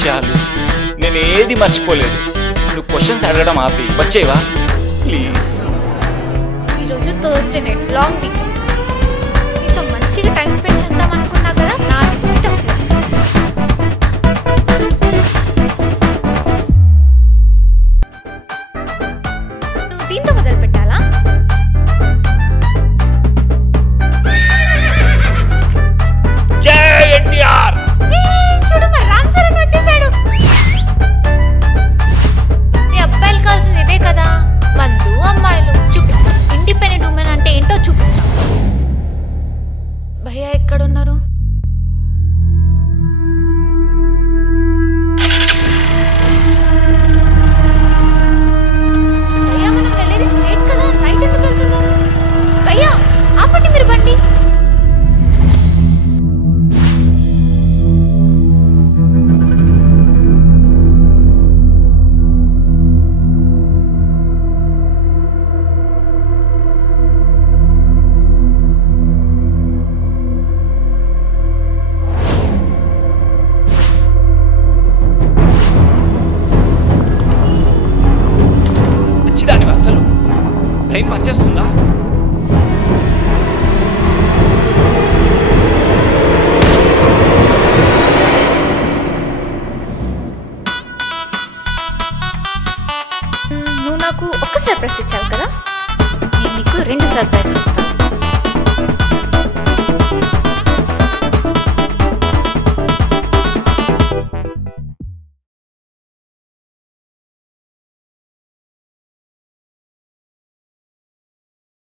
విషయాలు నేను ఏది మర్చిపోలేదు. నువ్వు క్వశ్చన్స్ అడగడం ఆపి వచ్చేవా ప్లీజ్. ఈరోజు థర్స్డే నైట్ లాంగ్ వీకెండ్, నీతో మంచిగా టైం స్పెండ్ చేద్దాం అనుకున్నా కదా, నాది తప్పు. నువ్వు దీంతో మొదలు పెట్టాలా? చూడు మరి రామ్ చరణ్ వచ్చేసాడు. ఈ అబ్బాయిలు కావాల్సింది ఇదే కదా, మందు అమ్మాయిలు. చూపిస్తా ఇండిపెండెంట్ ఉమెన్ అంటే ఏంటో చూపిస్తా. భయ్యా ఎక్కడున్నారు? భయ్యా మనం వెళ్ళేది స్ట్రైట్ కదా, రైట్ ఎందుకు వెళ్తున్నారు? భయ్యా ఆపండి మీరు బండి. అసలు ట్రైన్ పనిచేస్తుందా? నువ్వు నాకు ఒక్క సర్ప్రైజ్ ఇచ్చావు కదా, నేను నీకు 2 సర్ప్రైజ్లు ఇస్తాను.